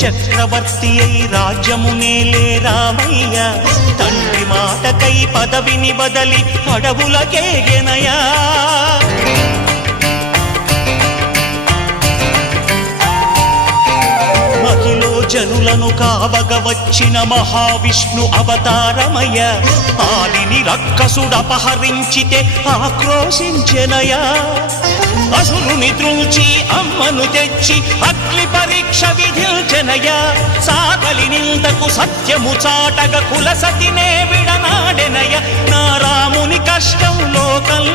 చక్రవర్తి అయి రాజ్యమునేలే రామయ్య తండ్రి మాటకై పదవిని బదలి అడవులకేగెనయా మహిలో జనులను కావగ వచ్చిన మహావిష్ణు అవతారమయ ఆలిని రక్కసుడపహరించితే ఆక్రోశించెనయా అసురుని త్రుంచి అమ్మను తెచ్చి అగ్ని పరీక్ష విధించెనయా సాగలి నిందకు సత్యము చాటగ కులసతినే విడనాడెనయ నా రాముని కష్టం లోకం